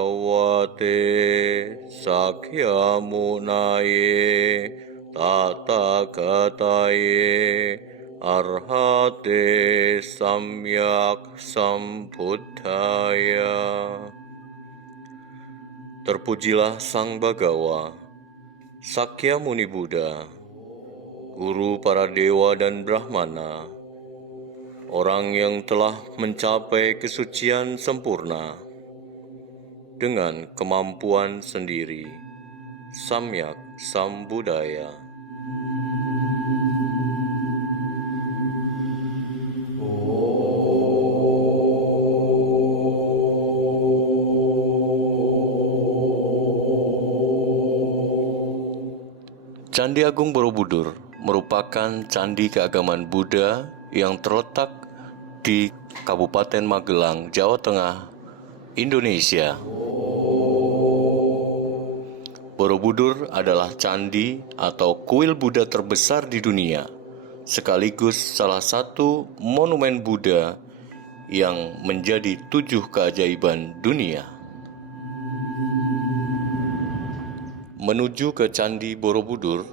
bhagavate Sakyamunaye Tathagataye Arhate Samyak Sambuddhaya. Terpujilah Sang Bhagawa, Sakya Muni Buddha, guru para dewa dan brahmana, orang yang telah mencapai kesucian sempurna dengan kemampuan sendiri, Samyak Sambuddhaya. Candi Agung Borobudur merupakan candi keagamaan Buddha yang terletak di Kabupaten Magelang, Jawa Tengah, Indonesia. Borobudur adalah candi atau kuil Buddha terbesar di dunia, sekaligus salah satu monumen Buddha yang menjadi 7 keajaiban dunia. Menuju ke Candi Borobudur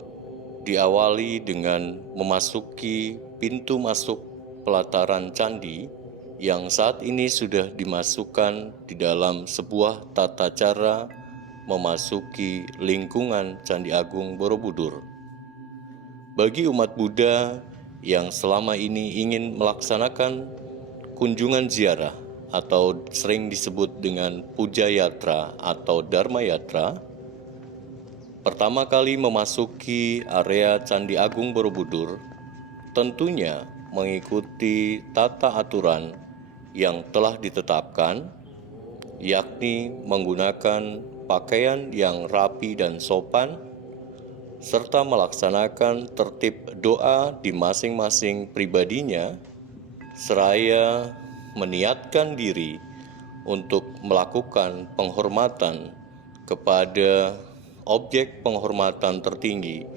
diawali dengan memasuki pintu masuk pelataran candi yang saat ini sudah dimasukkan di dalam sebuah tata cara memasuki lingkungan Candi Agung Borobudur. Bagi umat Buddha yang selama ini ingin melaksanakan kunjungan ziarah atau sering disebut dengan Puja Yatra atau Dharma Yatra, pertama kali memasuki area Candi Agung Borobudur, tentunya mengikuti tata aturan yang telah ditetapkan, yakni menggunakan pakaian yang rapi dan sopan, serta melaksanakan tertib doa di masing-masing pribadinya, seraya meniatkan diri untuk melakukan penghormatan kepada objek penghormatan tertinggi,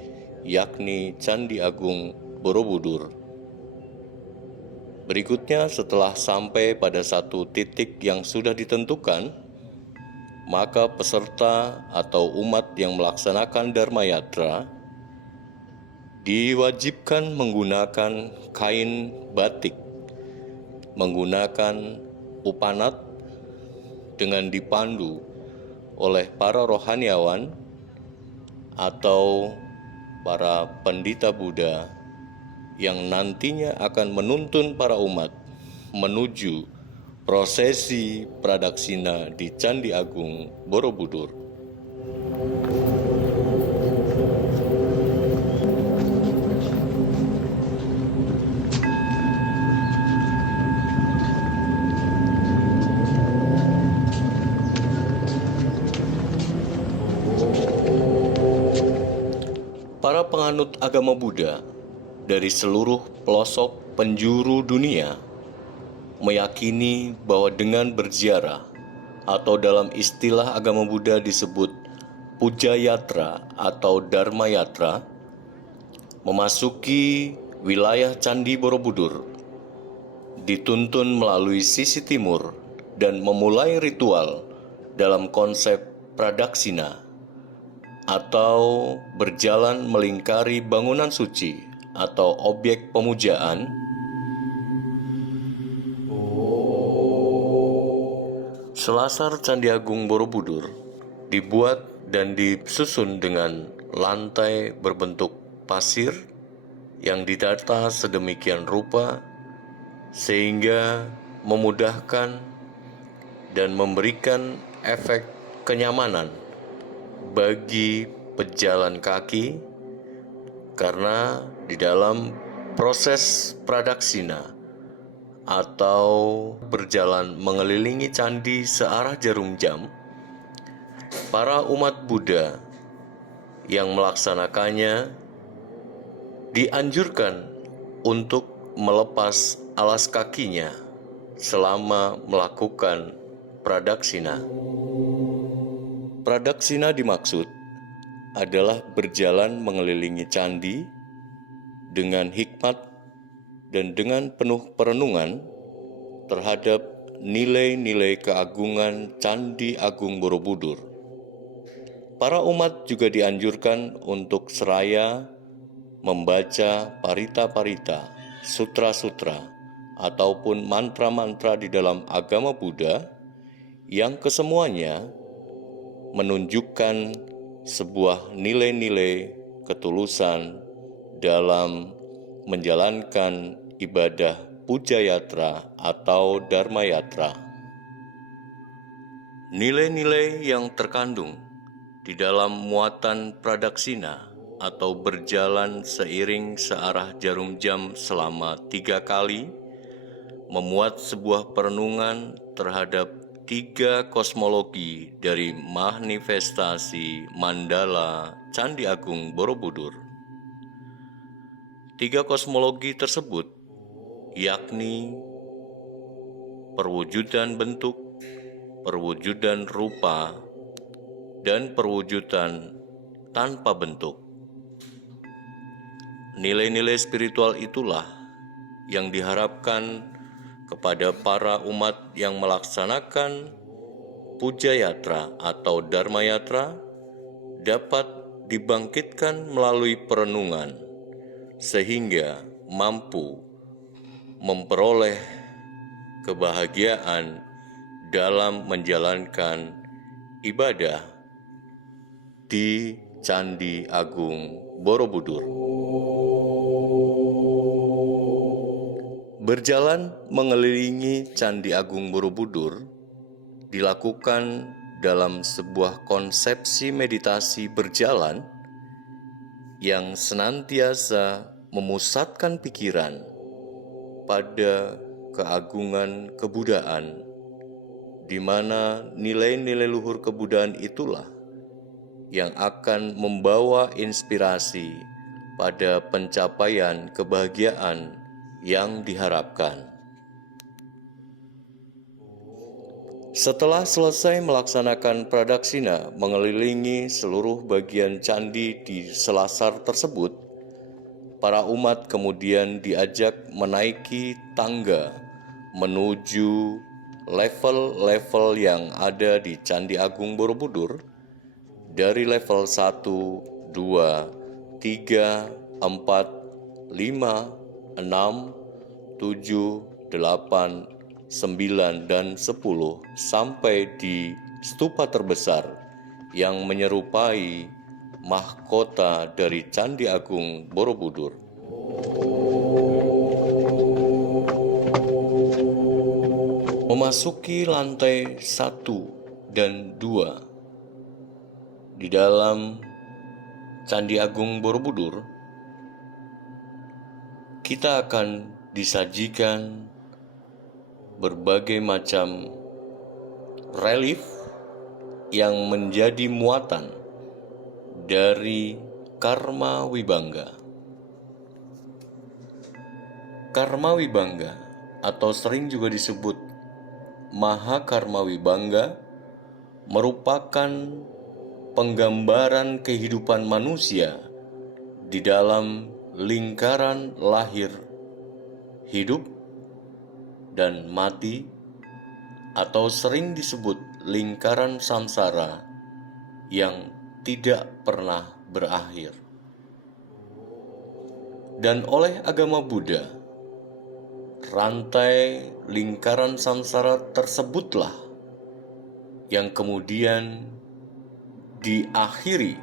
yakni Candi Agung Borobudur. Berikutnya, setelah sampai pada satu titik yang sudah ditentukan, maka peserta atau umat yang melaksanakan Dharma Yatra diwajibkan menggunakan kain batik, menggunakan upanat dengan dipandu oleh para rohaniawan atau para pendeta Buddha yang nantinya akan menuntun para umat menuju prosesi pradaksina di Candi Agung Borobudur. Para penganut agama Buddha dari seluruh pelosok penjuru dunia meyakini bahwa dengan berziarah atau dalam istilah agama Buddha disebut Puja Yatra atau Dharma Yatra, memasuki wilayah Candi Borobudur, dituntun melalui sisi timur dan memulai ritual dalam konsep pradaksina atau berjalan melingkari bangunan suci atau objek pemujaan. Selasar Candi Agung Borobudur dibuat dan disusun dengan lantai berbentuk pasir yang ditata sedemikian rupa sehingga memudahkan dan memberikan efek kenyamanan bagi pejalan kaki, karena di dalam proses pradaksina atau berjalan mengelilingi candi searah jarum jam, para umat Buddha yang melaksanakannya dianjurkan untuk melepas alas kakinya selama melakukan pradaksina. Pradaksina dimaksud adalah berjalan mengelilingi candi dengan hikmat dan dengan penuh perenungan terhadap nilai-nilai keagungan Candi Agung Borobudur. Para umat juga dianjurkan untuk seraya membaca parita-parita, sutra-sutra, ataupun mantra-mantra di dalam agama Buddha yang kesemuanya menunjukkan sebuah nilai-nilai ketulusan dalam menjalankan ibadah puja yatra atau dharma yatra. Nilai-nilai yang terkandung di dalam muatan pradaksina atau berjalan seiring searah jarum jam selama 3 kali memuat sebuah perenungan terhadap 3 kosmologi dari manifestasi mandala Candi Agung Borobudur. 3 kosmologi tersebut yakni perwujudan bentuk, perwujudan rupa, dan perwujudan tanpa bentuk. Nilai-nilai spiritual itulah yang diharapkan kepada para umat yang melaksanakan puja yatra atau dharma yatra dapat dibangkitkan melalui perenungan sehingga mampu memperoleh kebahagiaan dalam menjalankan ibadah di Candi Agung Borobudur. Berjalan mengelilingi Candi Agung Borobudur dilakukan dalam sebuah konsepsi meditasi berjalan yang senantiasa memusatkan pikiran pada keagungan kebudayaan, di mana nilai-nilai luhur kebudayaan itulah yang akan membawa inspirasi pada pencapaian kebahagiaan yang diharapkan. Setelah selesai melaksanakan pradaksina mengelilingi seluruh bagian candi di selasar tersebut, para umat kemudian diajak menaiki tangga menuju level-level yang ada di Candi Agung Borobudur dari level 1, 2, 3, 4, 5, 6, 7, 8, 9, dan 10 sampai di stupa terbesar yang menyerupai mahkota dari Candi Agung Borobudur. Memasuki lantai 1 dan 2 di dalam Candi Agung Borobudur, kita akan disajikan berbagai macam relief yang menjadi muatan dari Karma Wibangga. Karma Wibangga atau sering juga disebut Mahakarma Wibangga merupakan penggambaran kehidupan manusia di dalam lingkaran lahir, hidup, dan mati, atau sering disebut lingkaran samsara yang tidak pernah berakhir. Dan oleh agama Buddha, rantai lingkaran samsara tersebutlah yang kemudian diakhiri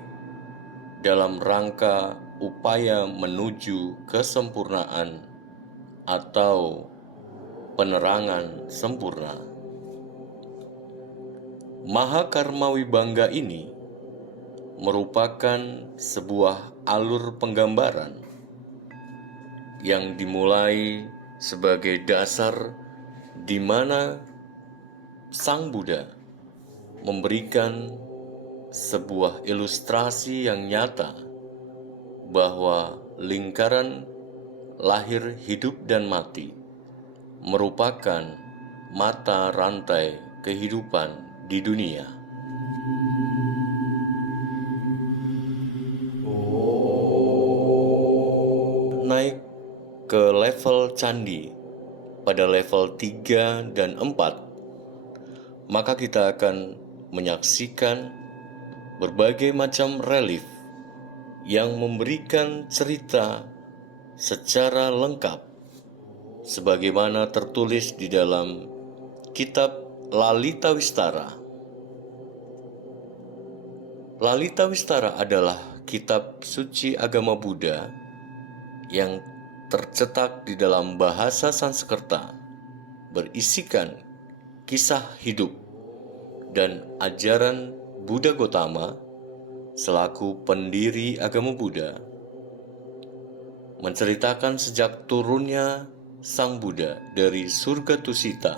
dalam rangka upaya menuju kesempurnaan atau penerangan sempurna. Mahakarma Wibangga ini merupakan sebuah alur penggambaran yang dimulai sebagai dasar di mana Sang Buddha memberikan sebuah ilustrasi yang nyata bahwa lingkaran lahir, hidup, dan mati merupakan mata rantai kehidupan di dunia. Naik ke level candi pada level 3 dan 4 maka kita akan menyaksikan berbagai macam relief yang memberikan cerita secara lengkap sebagaimana tertulis di dalam kitab Lalita Wistara. Lalita Wistara adalah kitab suci agama Buddha yang tercetak di dalam bahasa Sanskerta, berisikan kisah hidup dan ajaran Buddha Gotama selaku pendiri agama Buddha, menceritakan sejak turunnya Sang Buddha dari surga Tusita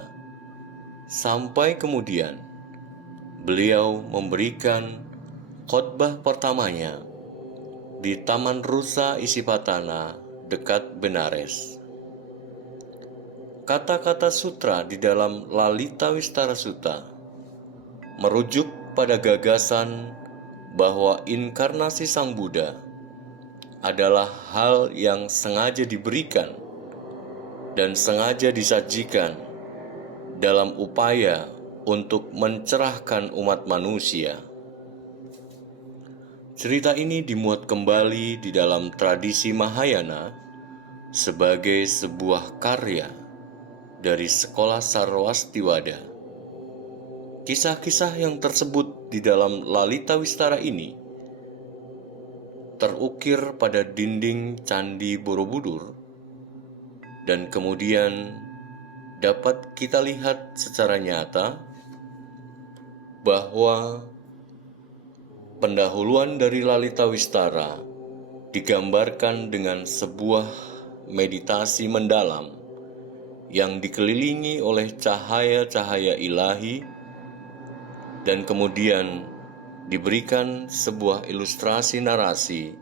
sampai kemudian beliau memberikan khotbah pertamanya di Taman Rusa Isipatana dekat Benares. Kata-kata sutra di dalam Lalita Wistara Sutta merujuk pada gagasan bahwa inkarnasi Sang Buddha adalah hal yang sengaja diberikan dan sengaja disajikan dalam upaya untuk mencerahkan umat manusia. Cerita ini dimuat kembali di dalam tradisi Mahayana sebagai sebuah karya dari sekolah Sarwastivada. Kisah-kisah yang tersebut di dalam Lalita Wistara ini terukir pada dinding Candi Borobudur dan kemudian dapat kita lihat secara nyata bahwa pendahuluan dari Lalita Wistara digambarkan dengan sebuah meditasi mendalam yang dikelilingi oleh cahaya-cahaya ilahi dan kemudian diberikan sebuah ilustrasi narasi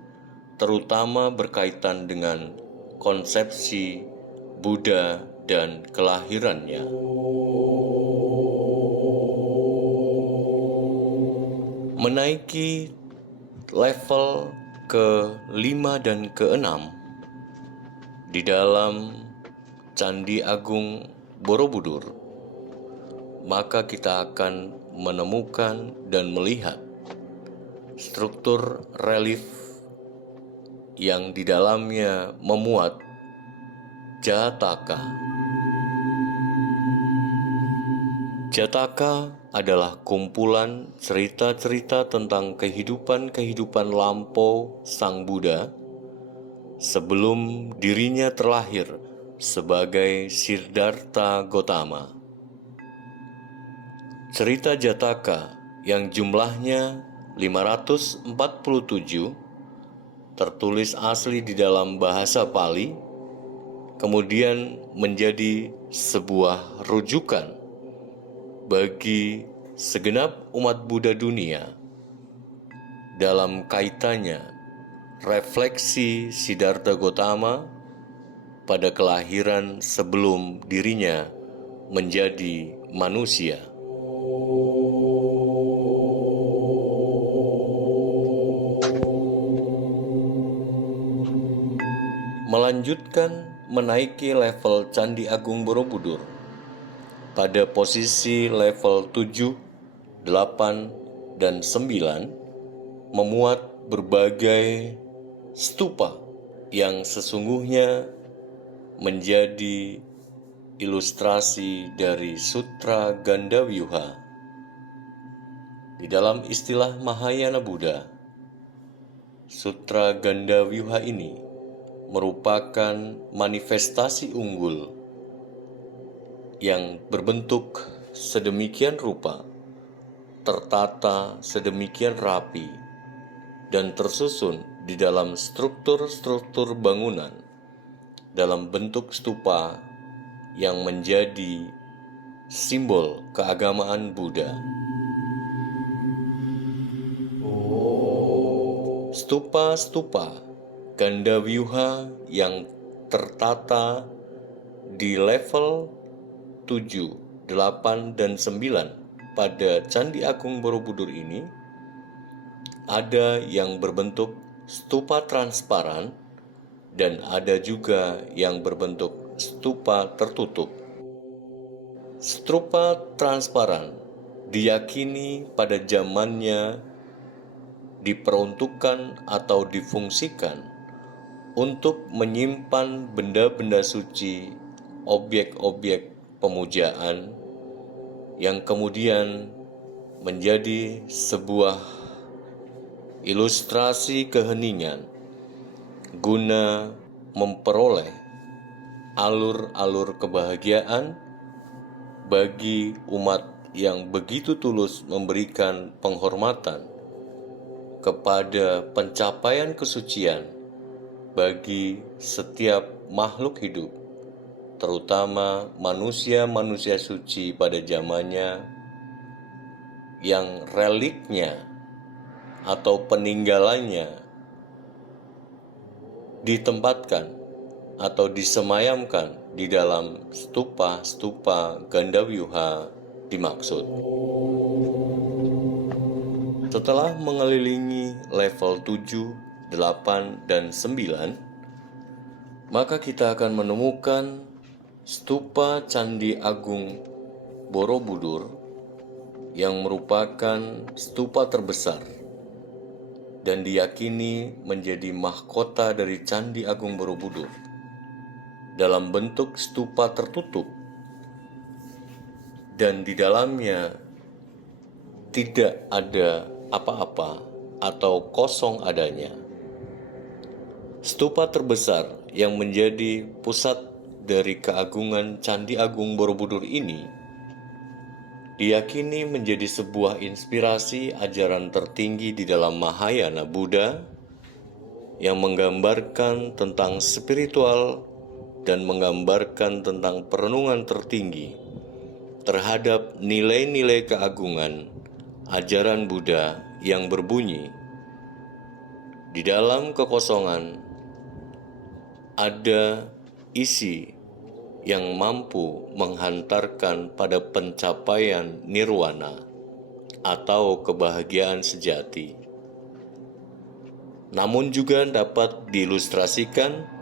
terutama berkaitan dengan konsepsi Buddha dan kelahirannya. Menaiki level ke-5 dan ke-6 di dalam Candi Agung Borobudur, maka kita akan menemukan dan melihat struktur relief yang di dalamnya memuat Jataka. Jataka adalah kumpulan cerita-cerita tentang kehidupan-kehidupan lampau Sang Buddha sebelum dirinya terlahir sebagai Siddhartha Gautama. Cerita Jataka yang jumlahnya 547 tertulis asli di dalam bahasa Pali, kemudian menjadi sebuah rujukan bagi segenap umat Buddha dunia dalam kaitannya refleksi Siddhartha Gautama pada kelahiran sebelum dirinya menjadi manusia. Melanjutkan menaiki level Candi Agung Borobudur pada posisi level 7, 8, dan 9 memuat berbagai stupa yang sesungguhnya menjadi ilustrasi dari Sutra Gandavyuha. Di dalam istilah Mahayana Buddha, Sutra Gandavyuha ini merupakan manifestasi unggul yang berbentuk sedemikian rupa, tertata sedemikian rapi, dan tersusun di dalam struktur-struktur bangunan dalam bentuk stupa yang menjadi simbol keagamaan Buddha. Stupa-stupa Gandavyuha yang tertata di level 7, 8, dan 9 pada Candi Agung Borobudur ini ada yang berbentuk stupa transparan dan ada juga yang berbentuk stupa tertutup. Stupa transparan diyakini pada zamannya diperuntukkan atau difungsikan untuk menyimpan benda-benda suci, objek-objek pemujaan yang kemudian menjadi sebuah ilustrasi keheningan guna memperoleh alur-alur kebahagiaan bagi umat yang begitu tulus memberikan penghormatan kepada pencapaian kesucian bagi setiap makhluk hidup, terutama manusia-manusia suci pada zamannya yang reliknya atau peninggalannya ditempatkan atau disemayamkan di dalam stupa-stupa Gandavyuha dimaksud. Setelah mengelilingi level 7, 8, dan 9, maka kita akan menemukan stupa Candi Agung Borobudur yang merupakan stupa terbesar dan diyakini menjadi mahkota dari Candi Agung Borobudur dalam bentuk stupa tertutup, dan di dalamnya tidak ada apa-apa atau kosong adanya. Stupa terbesar yang menjadi pusat dari keagungan Candi Agung Borobudur ini diyakini menjadi sebuah inspirasi ajaran tertinggi di dalam Mahayana Buddha yang menggambarkan tentang spiritual dan menggambarkan tentang perenungan tertinggi terhadap nilai-nilai keagungan ajaran Buddha yang berbunyi, di dalam kekosongan ada isi yang mampu menghantarkan pada pencapaian nirwana atau kebahagiaan sejati. Namun juga dapat diilustrasikan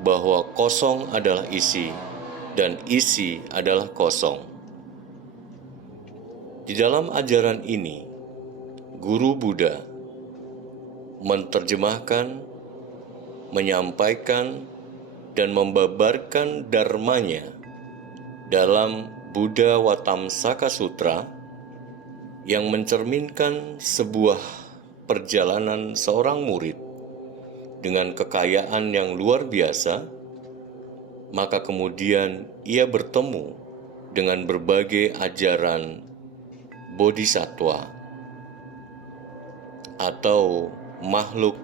bahwa kosong adalah isi dan isi adalah kosong. Di dalam ajaran ini, Guru Buddha menerjemahkan, menyampaikan, dan membabarkan dharmanya dalam Buddha Watamsaka Sutra yang mencerminkan sebuah perjalanan seorang murid dengan kekayaan yang luar biasa, maka kemudian ia bertemu dengan berbagai ajaran bodhisattva atau makhluk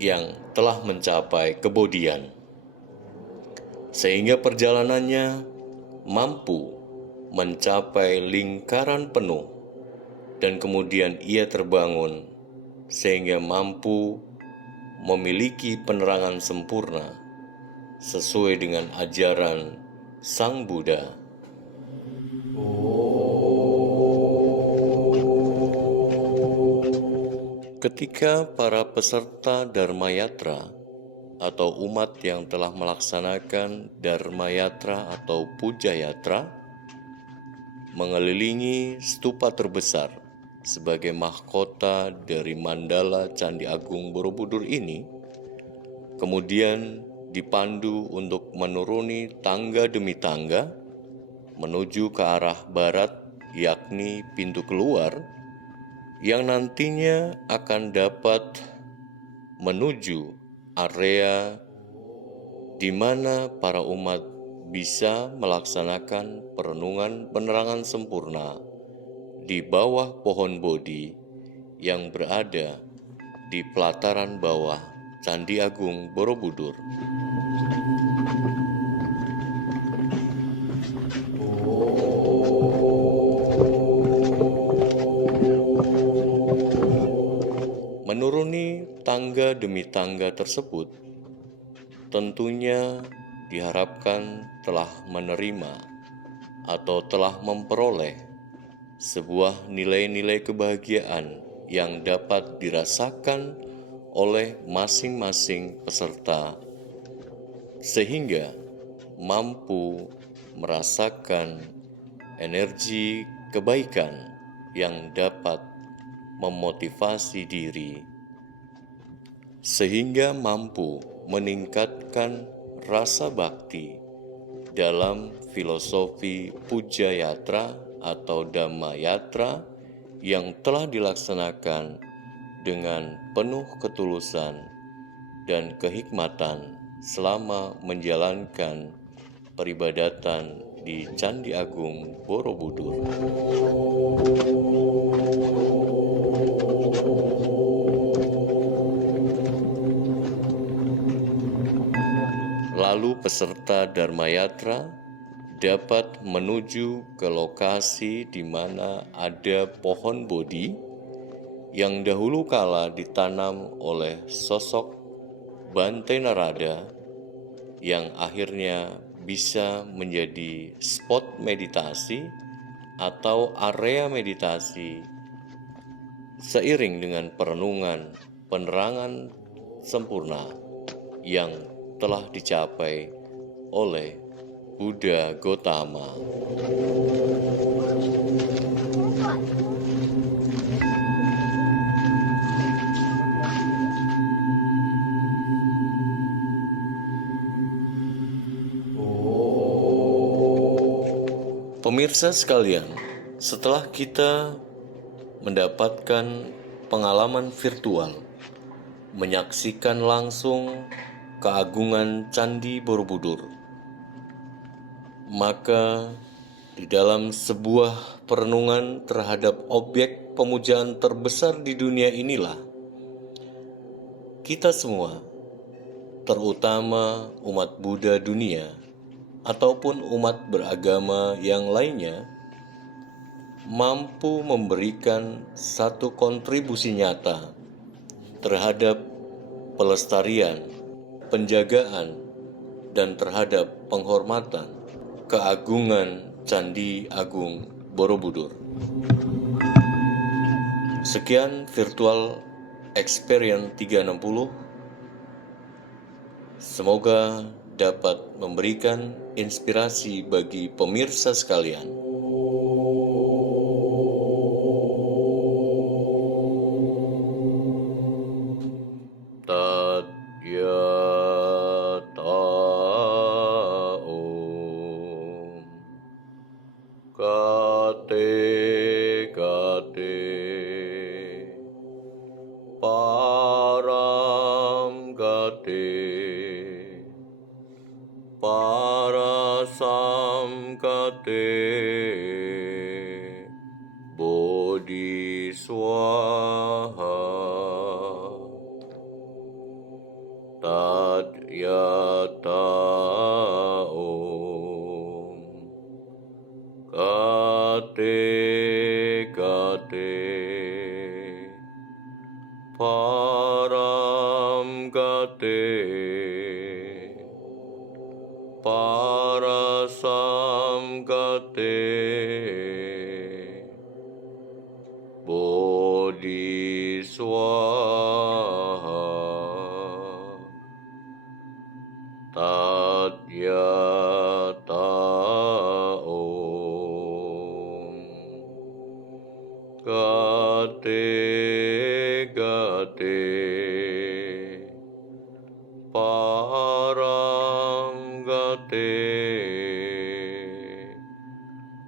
yang telah mencapai kebodian, sehingga perjalanannya mampu mencapai lingkaran penuh dan kemudian ia terbangun sehingga mampu memiliki penerangan sempurna sesuai dengan ajaran Sang Buddha. Ketika para peserta Dharma Yatra atau umat yang telah melaksanakan Dharma Yatra atau Puja Yatra mengelilingi stupa terbesar sebagai mahkota dari mandala Candi Agung Borobudur ini, kemudian dipandu untuk menuruni tangga demi tangga menuju ke arah barat, yakni pintu keluar, yang nantinya akan dapat menuju area di mana para umat bisa melaksanakan perenungan penerangan sempurna di bawah pohon Bodhi yang berada di pelataran bawah Candi Agung Borobudur. Menuruni tangga demi tangga tersebut tentunya diharapkan telah menerima atau telah memperoleh sebuah nilai-nilai kebahagiaan yang dapat dirasakan oleh masing-masing peserta, sehingga mampu merasakan energi kebaikan yang dapat memotivasi diri sehingga mampu meningkatkan rasa bakti dalam filosofi Puja Yatra atau Dhamma Yatra yang telah dilaksanakan dengan penuh ketulusan dan kehikmatan selama menjalankan peribadatan di Candi Agung Borobudur. Lalu peserta Dharma Yatra dapat menuju ke lokasi di mana ada pohon bodhi yang dahulu kala ditanam oleh sosok Bante Narada yang akhirnya bisa menjadi spot meditasi atau area meditasi seiring dengan perenungan penerangan sempurna yang telah dicapai oleh Buddha Gotama. Pemirsa sekalian, setelah kita mendapatkan pengalaman virtual, menyaksikan langsung keagungan Candi Borobudur, maka di dalam sebuah perenungan terhadap objek pemujaan terbesar di dunia inilah, kita semua, terutama umat Buddha dunia, ataupun umat beragama yang lainnya, mampu memberikan satu kontribusi nyata terhadap pelestarian, penjagaan, dan terhadap penghormatan keagungan Candi Agung Borobudur. Sekian virtual experience 360. Semoga dapat memberikan inspirasi bagi pemirsa sekalian. Param gate parasam gate bodhi swaha tat yata om gate param gate parasam gate bodhi swaha tat yata om gate param gate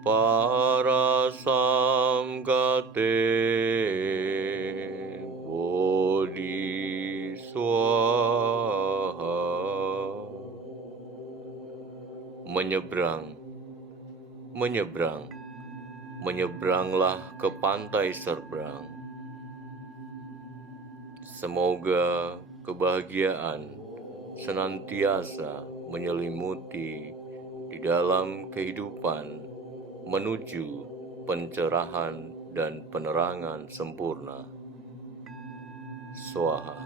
parasam gate bodhi swaha. Menyeberang, menyeberang, menyeberanglah ke pantai seberang. Semoga kebahagiaan senantiasa menyelimuti di dalam kehidupan menuju pencerahan dan penerangan sempurna. Swaha.